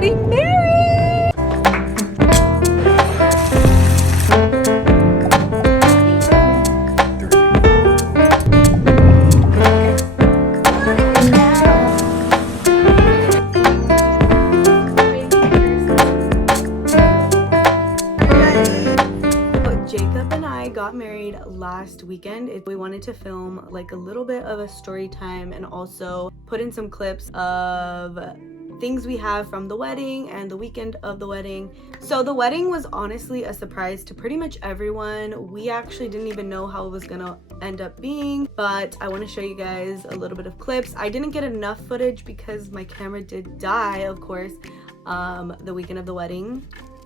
getting married! Jacob and I got married last weekend. We wanted to film like a little bit of a story time and also put in some clips of things we have from the wedding and the weekend of the wedding. So the wedding was honestly a surprise to pretty much everyone. We actually didn't even know how it was gonna end up being, but I want to show you guys a little bit of clips. I didn't get enough footage because my camera did die, of course, the weekend of the wedding.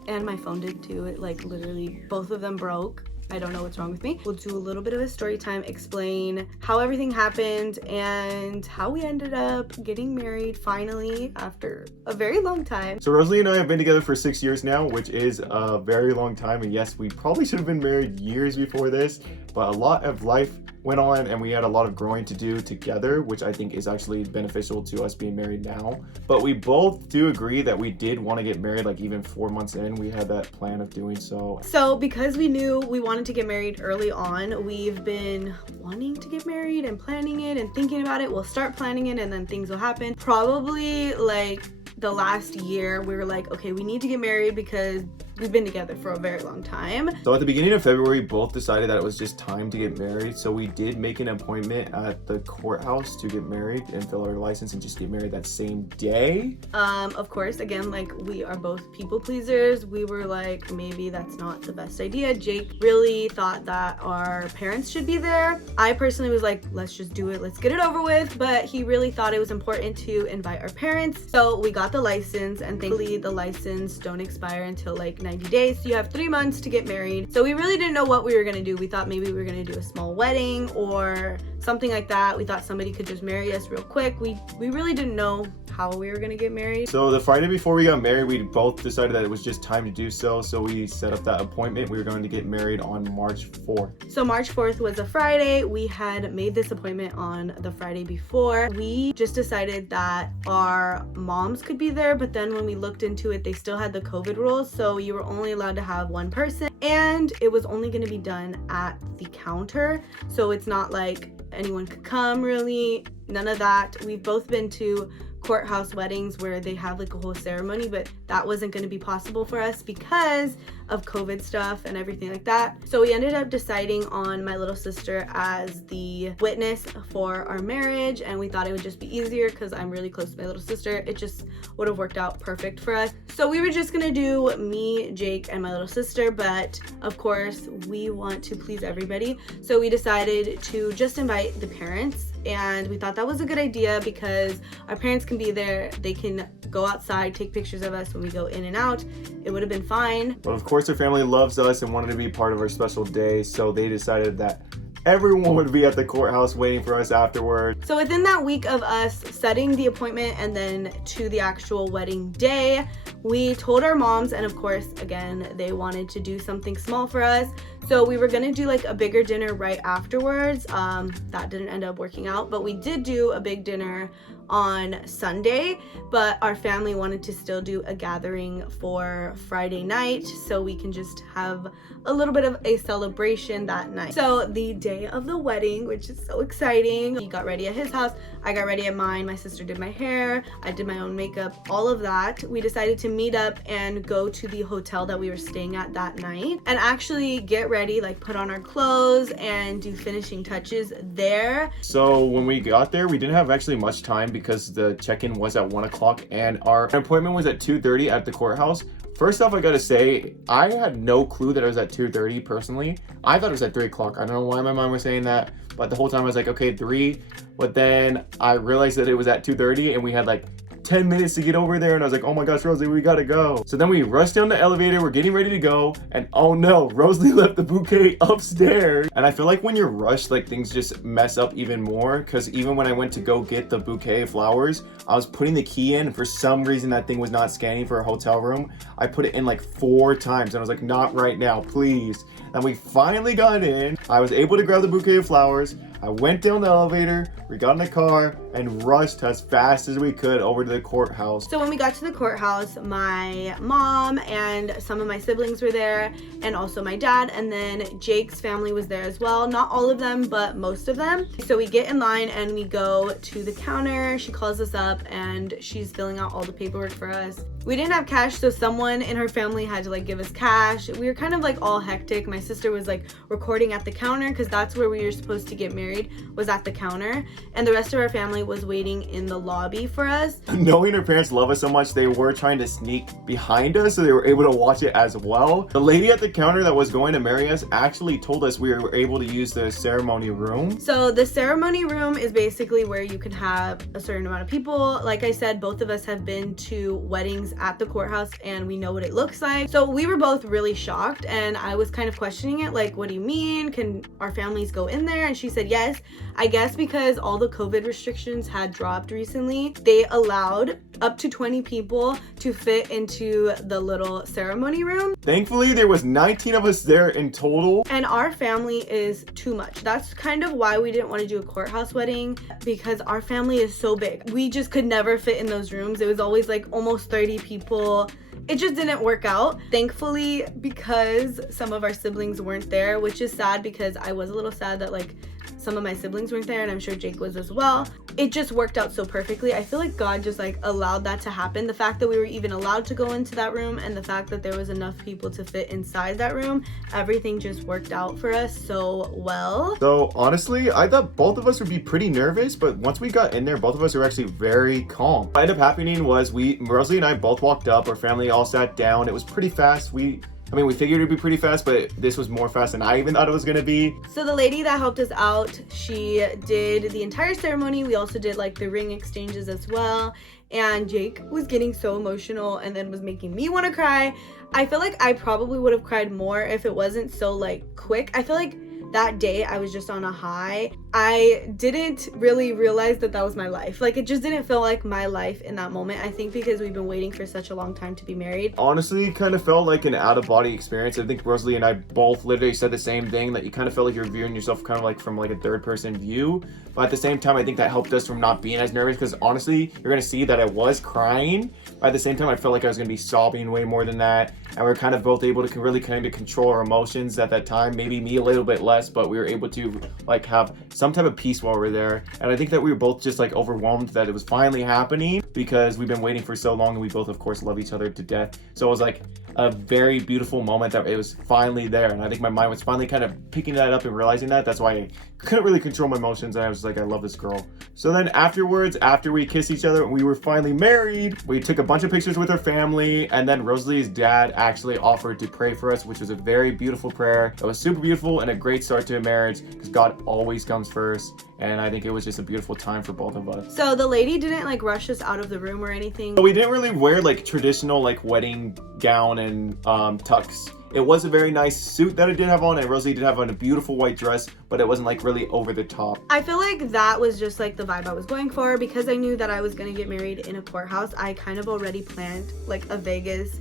And my phone did too. It like literally both of them broke. I don't know what's wrong with me. We'll do a little bit of a story time, explain how everything happened and how we ended up getting married finally after a very long time. So Rosalie and I have been together for 6 years now, which is a very long time. And yes, we probably should have been married years before this, but a lot of life went on and we had a lot of growing to do together, which I think is actually beneficial to us being married now. But we both do agree that we did want to get married, like even 4 months in, we had that plan of doing so. So because we knew we wanted to get married early on, we've been wanting to get married and planning it and thinking about it. We'll start planning it and then things will happen. Probably like the last year, we were like, okay, we need to get married because we've been together for a very long time. So at the beginning of February, we both decided that it was just time to get married. So we did make an appointment at the courthouse to get married and fill our license and just get married that same day. Of course, again, like we are both people pleasers. We were like, maybe that's not the best idea. Jake really thought that our parents should be there. I personally was like, let's just do it. Let's get it over with. But he really thought it was important to invite our parents. So we got the license, and thankfully the license don't expire until like 90 days. So you have 3 months to get married. So we really didn't know what we were gonna do. We thought maybe we were gonna do a small wedding or something like that. We thought somebody could just marry us real quick. We really didn't know how we were gonna get married. So the Friday before we got married, we both decided that it was just time to do so. So we set up that appointment. We were going to get married on March 4th. So March 4th was a Friday. We had made this appointment on the Friday before. We just decided that our moms could be there, but then when we looked into it, they still had the COVID rules. So you were only allowed to have one person, and it was only gonna be done at the counter. So it's not like anyone could come, really, none of that. We've both been to courthouse weddings where they have like a whole ceremony, but that wasn't going to be possible for us because of COVID stuff and everything like that. So we ended up deciding on my little sister as the witness for our marriage, and we thought it would just be easier because I'm really close to my little sister. It just would have worked out perfect for us. So we were just gonna do me, Jake, and my little sister, but of course we want to please everybody. So we decided to just invite the parents, and we thought that was a good idea because our parents can be there. They can go outside, take pictures of us when we go in and out. It would have been fine. But of course, our family loves us and wanted to be part of our special day. So they decided that everyone would be at the courthouse waiting for us afterward. So within that week of us setting the appointment and then to the actual wedding day, we told our moms, and of course, again, they wanted to do something small for us. So we were gonna do like a bigger dinner right afterwards. That didn't end up working out, but we did do a big dinner on Sunday, but our family wanted to still do a gathering for Friday night so we can just have a little bit of a celebration that night. So the day of the wedding, which is so exciting, he got ready at his house, I got ready at mine, my sister did my hair, I did my own makeup, all of that. We decided to meet up and go to the hotel that we were staying at that night and actually get ready, like put on our clothes and do finishing touches there. So when we got there, we didn't have actually much time because the check-in was at 1 o'clock and our appointment was at 2:30 at the courthouse. First off, I gotta say, I had no clue that it was at 2:30 personally. I thought it was at 3 o'clock. I don't know why my mom was saying that, but the whole time I was like, okay, 3. But then I realized that it was at 2:30 and we had like 10 minutes to get over there, and I was like, oh my gosh, Rosalie, we gotta go. So then we rushed down the elevator, we're getting ready to go, and oh no, Rosalie left the bouquet upstairs. And I feel like when you're rushed, like things just mess up even more, because even when I went to go get the bouquet of flowers, I was putting the key in, and for some reason that thing was not scanning for a hotel room. I put it in like 4 times, and I was like, not right now, please. And we finally got in. I was able to grab the bouquet of flowers. I went down the elevator, we got in the car, and rushed as fast as we could over to the courthouse. So when we got to the courthouse, my mom and some of my siblings were there, and also my dad, and then Jake's family was there as well. Not all of them, but most of them. So we get in line and we go to the counter. She calls us up and she's filling out all the paperwork for us. We didn't have cash, so someone in her family had to like give us cash. We were kind of like all hectic. My sister was like recording at the counter because that's where we were supposed to get married, was at the counter, and the rest of our family was waiting in the lobby for us. Knowing her parents love us so much, they were trying to sneak behind us so they were able to watch it as well. The lady at the counter that was going to marry us actually told us we were able to use the ceremony room. So the ceremony room is basically where you can have a certain amount of people. Like I said, both of us have been to weddings at the courthouse and we know what it looks like. So we were both really shocked, and I was kind of questioning it, like, what do you mean? Can our families go in there? And she said yes. I guess because all the COVID restrictions had dropped recently, they allowed up to 20 people to fit into the little ceremony room. Thankfully, there was 19 of us there in total. And our family is too much. That's kind of why we didn't want to do a courthouse wedding, because our family is so big. We just could never fit in those rooms. It was always like almost 30 people. It just didn't work out. Thankfully, because some of our siblings weren't there, which is sad because I was a little sad that like some of my siblings weren't there, and I'm sure Jake was as well. It just worked out so perfectly. I feel like God just like allowed that to happen. The fact that we were even allowed to go into that room, and the fact that there was enough people to fit inside that room, everything just worked out for us so well. So honestly, I thought both of us would be pretty nervous, but once we got in there, both of us were actually very calm. What ended up happening was Rosalie and I both walked up, our family all sat down. It was pretty fast. I mean, we figured it'd be pretty fast, but this was more fast than I even thought it was gonna be. So the lady that helped us out, she did the entire ceremony. We also did like the ring exchanges as well. And Jake was getting so emotional and then was making me want to cry. I feel like I probably would have cried more if it wasn't so like quick. I feel like that day I was just on a high. I didn't really realize that that was my life. Like, it just didn't feel like my life in that moment. I think because we've been waiting for such a long time to be married. Honestly, it kind of felt like an out-of-body experience. I think Rosalie and I both literally said the same thing, that you kind of felt like you're viewing yourself kind of like from like a third-person view. But at the same time, I think that helped us from not being as nervous, because honestly, you're gonna see that I was crying. But at the same time, I felt like I was gonna be sobbing way more than that. And we were kind of both able to really kind of control our emotions at that time. Maybe me a little bit less, but we were able to like have some type of peace while we were there. And I think that we were both just like overwhelmed that it was finally happening, because we've been waiting for so long, and we both of course love each other to death. So it was like a very beautiful moment that it was finally there. And I think my mind was finally kind of picking that up and realizing that. That's why I couldn't really control my emotions, and I was like, I love this girl. So then afterwards, after we kissed each other and we were finally married, we took a bunch of pictures with our family, and then Rosalie's dad actually offered to pray for us, which was a very beautiful prayer. It was super beautiful and a great start to a marriage, because God always comes first. And I think it was just a beautiful time for both of us. So the lady didn't like rush us out of the room or anything. So we didn't really wear like traditional like wedding gown and tux. It was a very nice suit that I did have on, and Rosalie did have on a beautiful white dress, but it wasn't like really over the top. I feel like that was just like the vibe I was going for, because I knew that I was gonna get married in a courthouse. I kind of already planned like a Vegas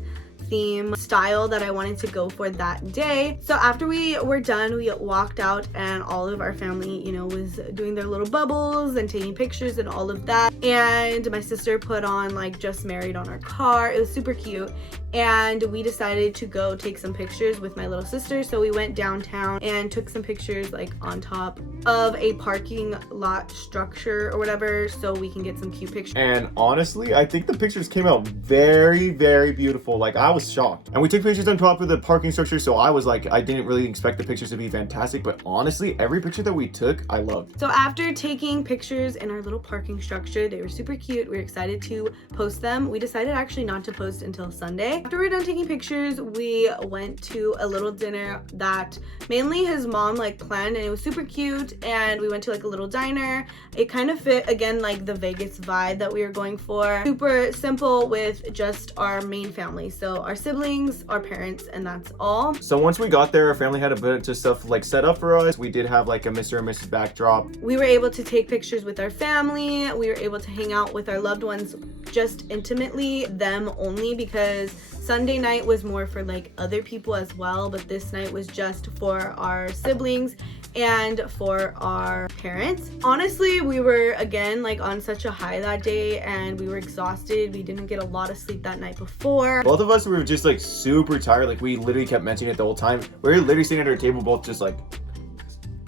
theme style that I wanted to go for that day. So after we were done, we walked out, and all of our family, you know, was doing their little bubbles and taking pictures and all of that. And my sister put on like Just Married on our car. It was super cute. And we decided to go take some pictures with my little sister. So we went downtown and took some pictures like on top of a parking lot structure or whatever, so we can get some cute pictures. And honestly, I think the pictures came out very, very beautiful. Like, I was shocked. And we took pictures on top of the parking structure, so I was like, I didn't really expect the pictures to be fantastic, but honestly, every picture that we took, I loved. So after taking pictures in our little parking structure, they were super cute. We were excited to post them. We decided actually not to post until Sunday. After we were done taking pictures, we went to a little dinner that mainly his mom like planned, and it was super cute. And we went to like a little diner. It kind of fit, again, like the Vegas vibe that we were going for. Super simple with just our main family. So our siblings, our parents, and that's all. So once we got there, our family had a bunch of stuff like set up for us. We did have like a Mr. and Mrs. backdrop. We were able to take pictures with our family. We were able to hang out with our loved ones just intimately them only, because Sunday night was more for like other people as well, but this night was just for our siblings and for our parents. Honestly, we were again like on such a high that day and we were exhausted. We didn't get a lot of sleep that night before. Both of us were just like super tired. Like we literally kept mentioning it the whole time. We were literally sitting at our table both just like,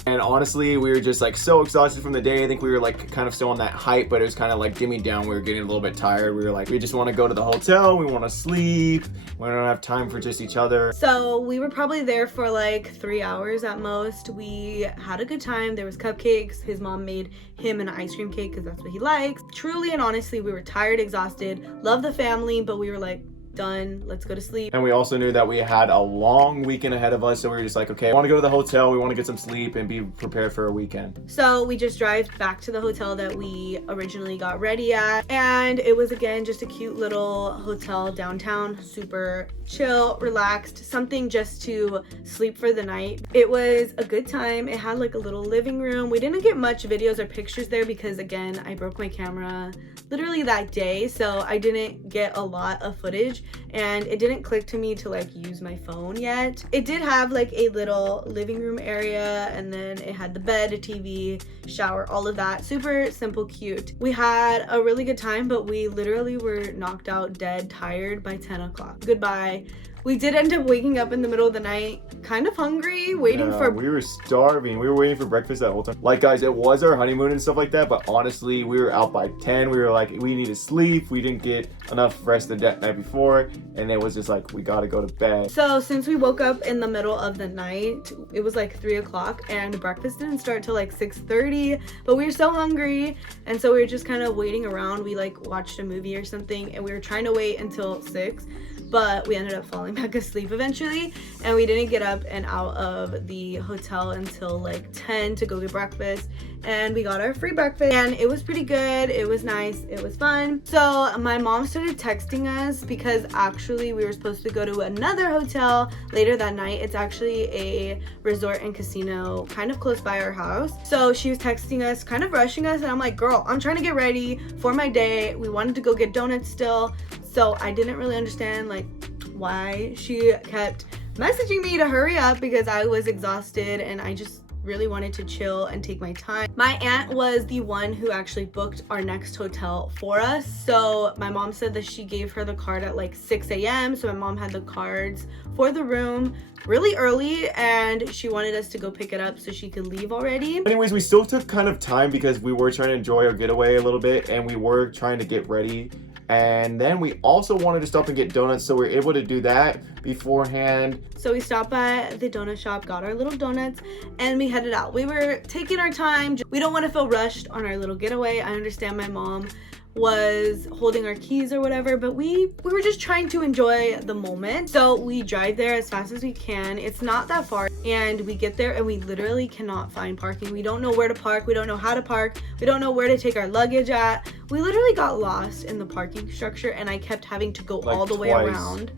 and honestly, we were just like so exhausted from the day. I think we were like kind of still on that hype, but it was kind of like dimming down. We were getting a little bit tired. We were like, we just want to go to the hotel. We want to sleep. We don't have time for just each other. So we were probably there for like 3 hours at most. We had a good time. There was cupcakes. His mom made him an ice cream cake because that's what he likes. Truly and honestly, we were tired, exhausted, love the family, but we were like, done, let's go to sleep. And we also knew that we had a long weekend ahead of us, so we were just like, okay, I want to go to the hotel, we want to get some sleep and be prepared for a weekend. So we just drive back to the hotel that we originally got ready at, and it was again just a cute little hotel downtown, super chill, relaxed, something just to sleep for the night. It was a good time. It had like a little living room. We didn't get much videos or pictures there because again, I broke my camera literally that day, so I didn't get a lot of footage and it didn't click to me to like use my phone yet. It did have like a little living room area, and then it had the bed, a TV, shower, all of that. Super simple, cute. We had a really good time, but we literally were knocked out, dead, tired by 10 o'clock. Goodbye. We did end up waking up in the middle of the night, kind of hungry, waiting for... We were starving. We were waiting for breakfast that whole time. Like, guys, it was our honeymoon and stuff like that, but honestly, we were out by 10. We were like, we need to sleep. We didn't get enough rest the night before, and it was just like, we gotta go to bed. So since we woke up in the middle of the night, it was like 3 o'clock, and breakfast didn't start till like 6:30, but we were so hungry, and so we were just kind of waiting around. We like watched a movie or something, and we were trying to wait until 6, but we ended up falling back asleep eventually, and we didn't get up and out of the hotel until like 10 to go get breakfast. And we got our free breakfast and it was pretty good. It was nice, it was fun. So my mom started texting us because actually we were supposed to go to another hotel later that night. It's actually a resort and casino kind of close by our house. So she was texting us, kind of rushing us, and I'm like, girl, I'm trying to get ready for my day. We wanted to go get donuts still. So I didn't really understand like why she kept messaging me to hurry up, because I was exhausted and I just really wanted to chill and take my time. My aunt was the one who actually booked our next hotel for us. So my mom said that she gave her the card at like 6 a.m. So my mom had the cards for the room really early, and she wanted us to go pick it up so she could leave already. Anyways, we still took kind of time because we were trying to enjoy our getaway a little bit, and we were trying to get ready. And then we also wanted to stop and get donuts, so we were able to do that beforehand. So we stopped by the donut shop, got our little donuts, and we headed out. We were taking our time. We don't want to feel rushed on our little getaway. I understand my mom was holding our keys or whatever, but we were just trying to enjoy the moment. So we drive there as fast as we can. It's not that far, and we get there and we literally cannot find parking. We don't know where to park, we don't know how to park, we don't know where to take our luggage at. We literally got lost in the parking structure, and I kept having to go like all the way around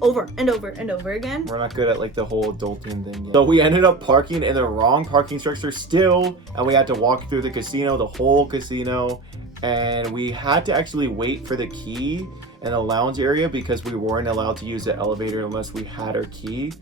over and over and over again. We're not good at like the whole adulting thing yet. So we ended up parking in the wrong parking structure still, and we had to walk through the casino, the whole casino. And we had to actually wait for the key in the lounge area because we weren't allowed to use the elevator unless we had our key.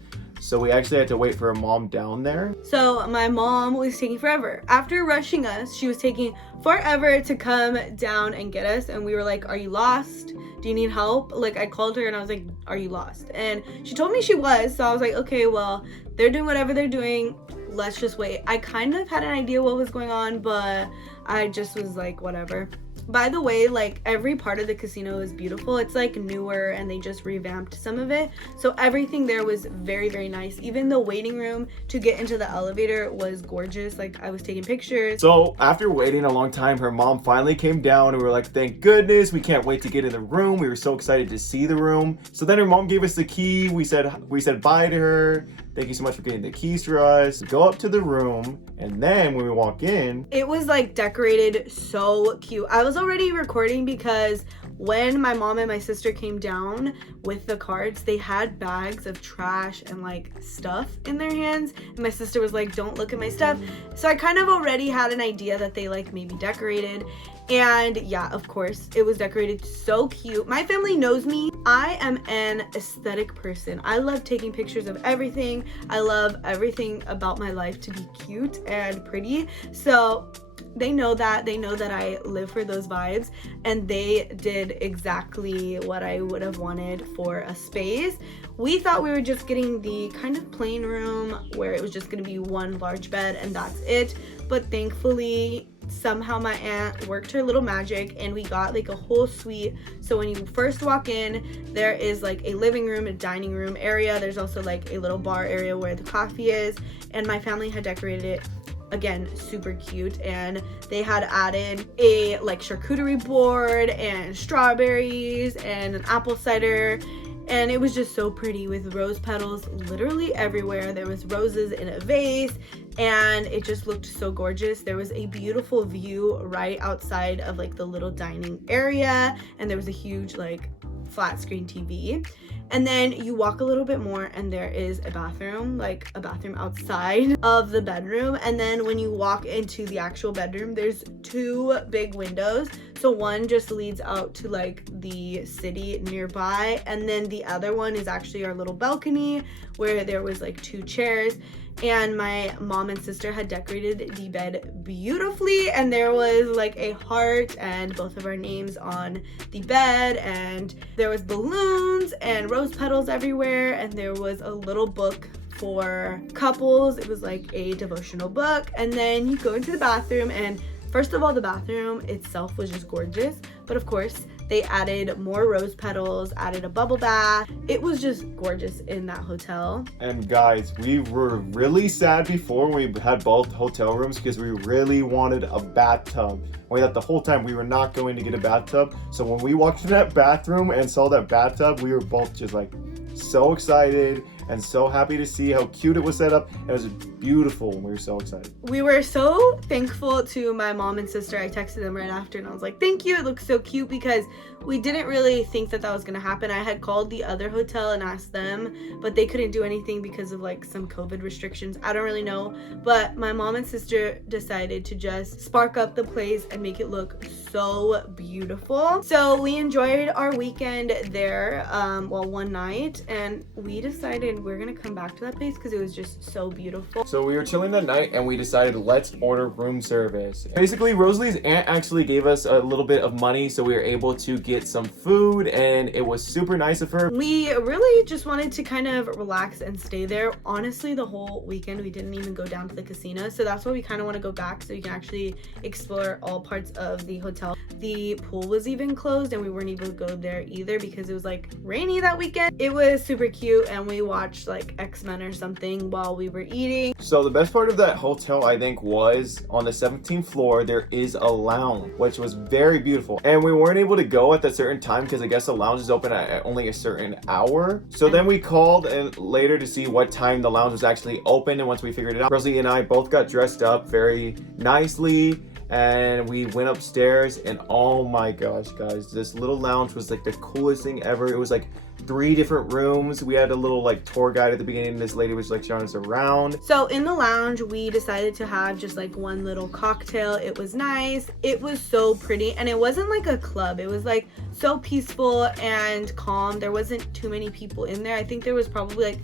So we actually had to wait for our mom down there. So my mom was taking forever. After rushing us, she was taking forever to come down and get us. And we were like, are you lost? Do you need help? Like, I called her and I was like, are you lost? And she told me she was. So I was like, okay, well, they're doing whatever they're doing. Let's just wait. I kind of had an idea what was going on, but I just was like, whatever. By the way, like every part of the casino is beautiful. It's like newer and they just revamped some of it. So everything there was very, very nice. Even the waiting room to get into the elevator was gorgeous. Like I was taking pictures. So after waiting a long time, her mom finally came down and we were like, thank goodness, we can't wait to get in the room. We were so excited to see the room. So then her mom gave us the key. We said bye to her. Thank you so much for getting the keys for us. Go up to the room, and then when we walk in, it was like decorated so cute. I was already recording because when my mom and my sister came down with the cards, they had bags of trash and like stuff in their hands, and my sister was like, don't look at my stuff. So I kind of already had an idea that they like maybe decorated. And yeah, of course, it was decorated so cute. My family knows me. I am an aesthetic person. I love taking pictures of everything. I love everything about my life to be cute and pretty. So they know that. They know that I live for those vibes, and they did exactly what I would have wanted for a space. We thought we were just getting the kind of plain room where it was just going to be one large bed and that's it. But thankfully, somehow my aunt worked her little magic and we got like a whole suite. So when you first walk in, there is like a living room, a dining room area. There's also like a little bar area where the coffee is, and my family had decorated it, again, super cute, and they had added a like charcuterie board and strawberries and an apple cider, and it was just so pretty with rose petals literally everywhere. There was roses in a vase, and it just looked so gorgeous. There was a beautiful view right outside of like the little dining area, and there was a huge like flat screen TV. And then you walk a little bit more and there is a bathroom, like a bathroom outside of the bedroom. And then when you walk into the actual bedroom, there's two big windows. So one just leads out to like the city nearby, and then the other one is actually our little balcony where there was like two chairs. And my mom and sister had decorated the bed beautifully, and there was like a heart and both of our names on the bed, and there was balloons and rose petals everywhere, and there was a little book for couples. It was like a devotional book. And then you go into the bathroom, and first of all, the bathroom itself was just gorgeous, but of course they added more rose petals, added a bubble bath. It was just gorgeous in that hotel. And guys, we were really sad before when we had both hotel rooms because we really wanted a bathtub. We thought the whole time we were not going to get a bathtub. So when we walked in that bathroom and saw that bathtub, we were both just like so excited and so happy to see how cute it was set up. It was beautiful, and we were so excited. We were so thankful to my mom and sister. I texted them right after and I was like, thank you, it looks so cute, because we didn't really think that that was gonna happen. I had called the other hotel and asked them, but they couldn't do anything because of like some COVID restrictions. I don't really know, but my mom and sister decided to just spark up the place and make it look so beautiful. So we enjoyed our weekend there, one night, and we decided we're gonna come back to that place because it was just so beautiful. So we were chilling that night and we decided, let's order room service. Basically, Rosalie's aunt actually gave us a little bit of money, so we were able to get some food, and it was super nice of her. We really just wanted to kind of relax and stay there. Honestly, the whole weekend we didn't even go down to the casino, so that's why we kind of want to go back so you can actually explore all parts of the hotel. The pool was even closed and we weren't able to go there either because it was like rainy that weekend. It was super cute, and we watched like X-Men or something while we were eating. So the best part of that hotel, I think, was on the 17th floor there is a lounge, which was very beautiful, and we weren't able to go at that certain time because I guess the lounge is open at only a certain hour. So then we called and later to see what time the lounge was actually open, and once we figured it out, Rosalie and I both got dressed up very nicely and we went upstairs, and oh my gosh, guys, this little lounge was like the coolest thing ever. It was like 3 different rooms. We had a little like tour guide at the beginning. This lady was like showing us around. So in the lounge, we decided to have just like one little cocktail. It was nice. It was so pretty, and it wasn't like a club. It was like so peaceful and calm. There wasn't too many people in there. I think there was probably like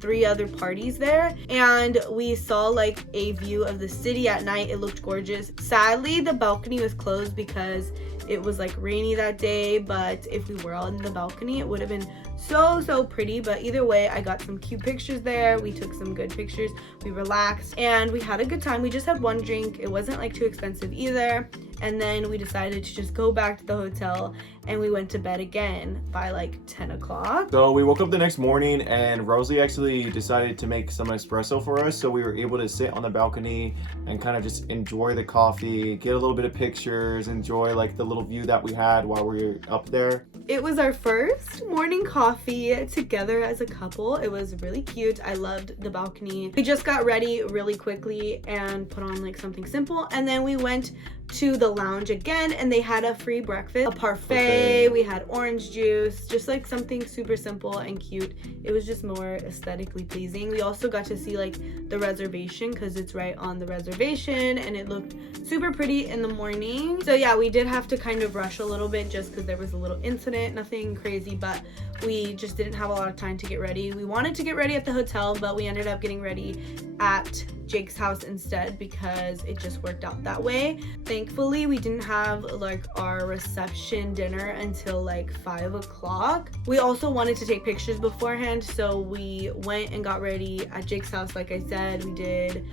3 other parties there, and we saw like a view of the city at night. It looked gorgeous. Sadly, the balcony was closed because it was like rainy that day, but if we were on the balcony, it would have been so pretty. But either way, I got some cute pictures there. We took some good pictures. We relaxed and we had a good time. We just had one drink. It wasn't like too expensive either. And then we decided to just go back to the hotel, and we went to bed again by like 10 o'clock. So we woke up the next morning and Rosalie actually decided to make some espresso for us. So we were able to sit on the balcony and kind of just enjoy the coffee, get a little bit of pictures, enjoy like the little view that we had while we were up there. It was our first morning coffee together as a couple. It was really cute. I loved the balcony. We just got ready really quickly and put on like something simple, and then we went to the lounge again, and they had a free breakfast, a parfait. We had orange juice, just like something super simple and cute. It was just more aesthetically pleasing. We also got to see like the reservation because it's right on the reservation, and it looked super pretty in the morning. So yeah, we did have to kind of rush a little bit just because there was a little incident, nothing crazy, but we just didn't have a lot of time to get ready. We wanted to get ready at the hotel, but we ended up getting ready at Jake's house instead because it just worked out that way. Thankfully, we didn't have like our reception dinner until like 5 o'clock. We also wanted to take pictures beforehand, so we went and got ready at Jake's house. Like I said, we did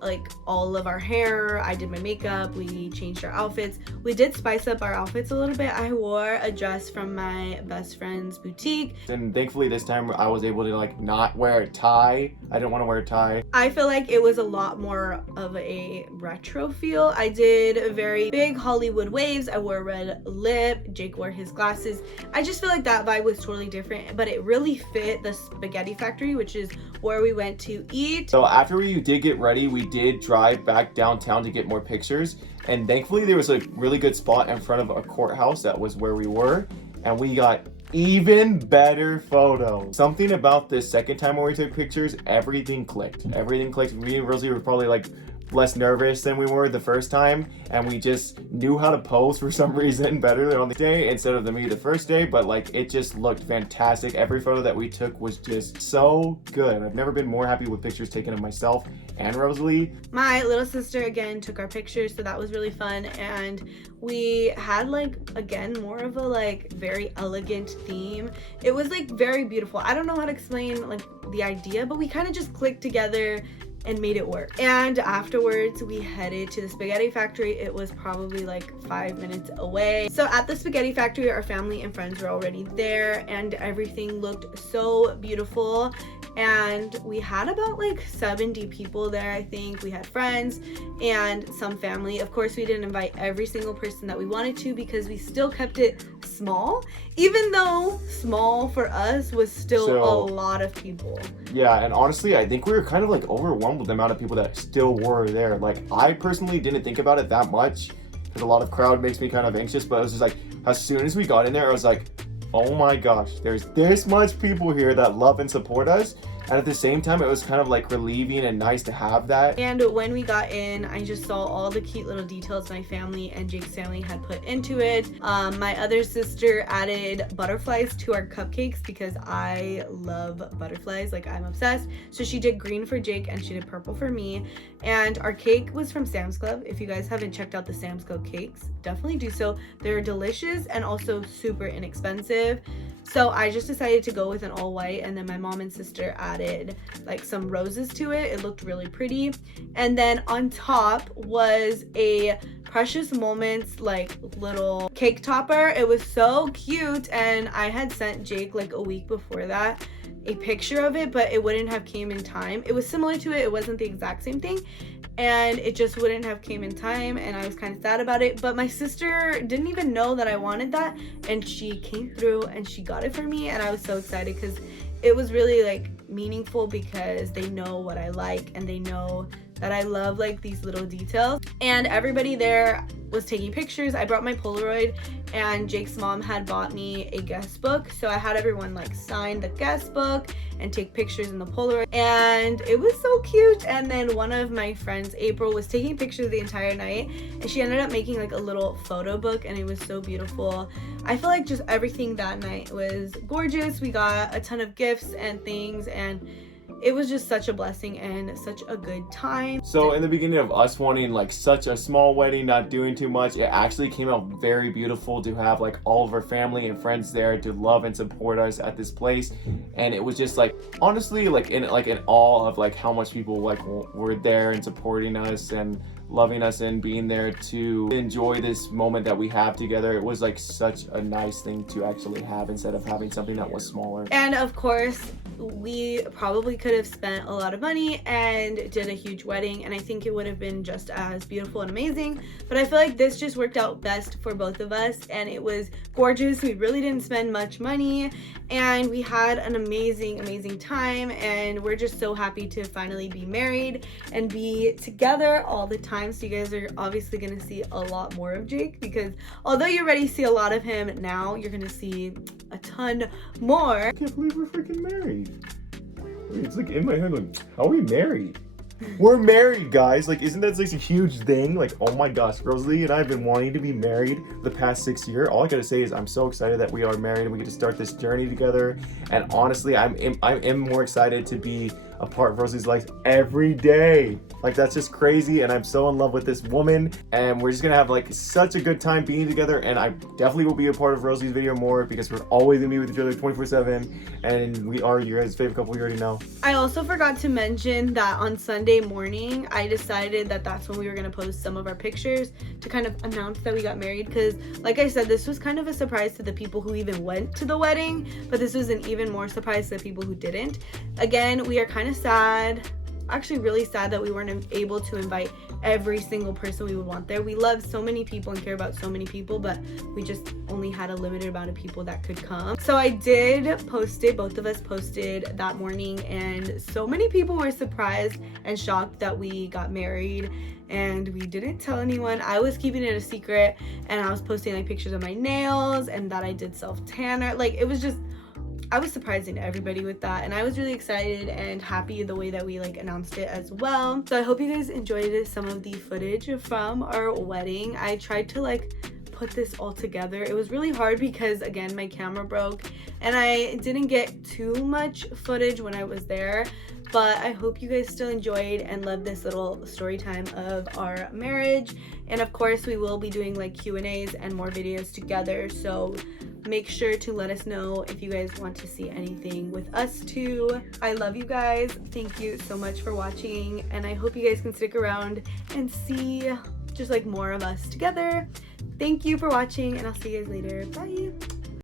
like all of our hair, I did my makeup, we changed our outfits. We did spice up our outfits a little bit. I wore a dress from my best friend's boutique, and thankfully this time I was able to like not wear a tie. I didn't want to wear a tie. I feel like it was a lot more of a retro feel. I did very big Hollywood waves. I wore a red lip. Jake wore his glasses. I just feel like that vibe was totally different, but it really fit the Spaghetti Factory, which is where we went to eat. So after we did get ready, we did drive back downtown to get more pictures, and thankfully there was a really good spot in front of a courthouse. That was where we were, and we got even better photos. Something about this second time when we took pictures, everything clicked. Me and Rosalie were probably like less nervous than we were the first time, and we just knew how to pose for some reason better on the day instead of the first day. But like, it just looked fantastic. Every photo that we took was just so good. I've never been more happy with pictures taken of myself and Rosalie. My little sister again took our pictures, so that was really fun. And we had like, again, more of a like very elegant theme. It was like very beautiful. I don't know how to explain like the idea, but we kind of just clicked together and made it work. And afterwards we headed to the Spaghetti Factory. It was probably like 5 minutes away. So at the Spaghetti Factory, our family and friends were already there, and everything looked so beautiful. And we had about like 70 people there. I think we had friends and some family. Of course, we didn't invite every single person that we wanted to because we still kept it small, even though small for us was still a lot of people. Yeah, and honestly, I think we were kind of like overwhelmed with the amount of people that still were there. Like, I personally didn't think about it that much because a lot of crowd makes me kind of anxious, but it was just like, as soon as we got in there, I was like, oh my gosh, there's this much people here that love and support us. And at the same time, it was kind of like relieving and nice to have that. And when we got in, I just saw all the cute little details my family and Jake's family had put into it. My other sister added butterflies to our cupcakes because I love butterflies, like I'm obsessed. So she did green for Jake and she did purple for me. And our cake was from Sam's Club. If you guys haven't checked out the Sam's Club cakes, definitely do so. They're delicious and also super inexpensive. So I just decided to go with an all white, and then my mom and sister added like some roses to it. It looked really pretty. And then on top was a Precious Moments like little cake topper. It was so cute, and I had sent Jake like a week before that a picture of it, but it wouldn't have came in time. It was similar to it. It wasn't the exact same thing, and it just wouldn't have came in time, and I was kind of sad about it. But my sister didn't even know that I wanted that, and she came through and she got it for me, and I was so excited because it was really like meaningful because they know what I like and they know that I love like these little details. And everybody there was taking pictures. I brought my Polaroid, and Jake's mom had bought me a guest book, so I had everyone like sign the guest book and take pictures in the Polaroid, and it was so cute. And then one of my friends, April, was taking pictures the entire night, and she ended up making like a little photo book, and it was so beautiful. I feel like just everything that night was gorgeous. We got a ton of gifts and things, and it was just such a blessing and such a good time. So in the beginning of us wanting like such a small wedding, not doing too much, it actually came out very beautiful to have like all of our family and friends there to love and support us at this place. And it was just like, honestly, like in awe of like how much people like were there and supporting us and loving us and being there to enjoy this moment that we have together. It was like such a nice thing to actually have instead of having something that was smaller. And of course, we probably could have spent a lot of money and did a huge wedding, and I think it would have been just as beautiful and amazing, but I feel like this just worked out best for both of us, and it was gorgeous. We really didn't spend much money, and we had an amazing time, and we're just so happy to finally be married and be together all the time. So you guys are obviously going to see a lot more of Jake, because although you already see a lot of him now, you're going to see a ton more. I can't believe we're freaking married. Wait, it's like in my head, like, how are we married? We're married, guys. Like, isn't that like a huge thing? Like, oh my gosh, Rosalie and I have been wanting to be married the past 6 years. All I gotta say is I'm so excited that we are married and we get to start this journey together. And honestly, I am more excited to be a part of Rosalie's life every day. Like, that's just crazy, and I'm so in love with this woman, and we're just gonna have like such a good time being together. And I definitely will be a part of Rosalie's video more, because we're always gonna be with each other 24/7, and we are your guys' favorite couple. You already know. I also forgot to mention that on Sunday morning I decided that that's when we were gonna post some of our pictures to kind of announce that we got married, because like I said, this was kind of a surprise to the people who even went to the wedding, but this was an even more surprise to the people who didn't. Again, we are kind of sad, actually really sad, that we weren't able to invite every single person we would want there. We love so many people and care about so many people, but we just only had a limited amount of people that could come. So I did post it, both of us posted that morning, and so many people were surprised and shocked that we got married, and we didn't tell anyone. I was keeping it a secret, and I was posting like pictures of my nails and that I did self-tanner. Like, it was just, I was surprising everybody with that, and I was really excited and happy the way that we like announced it as well. So I hope you guys enjoyed some of the footage from our wedding. I tried to like put this all together. It was really hard because again, my camera broke and I didn't get too much footage when I was there, but I hope you guys still enjoyed and loved this little story time of our marriage. And of course, we will be doing like Q&As and more videos together, so make sure to let us know if you guys want to see anything with us too. I love you guys. Thank you so much for watching, and I hope you guys can stick around and see just like more of us together. Thank you for watching, and I'll see you guys later. Bye.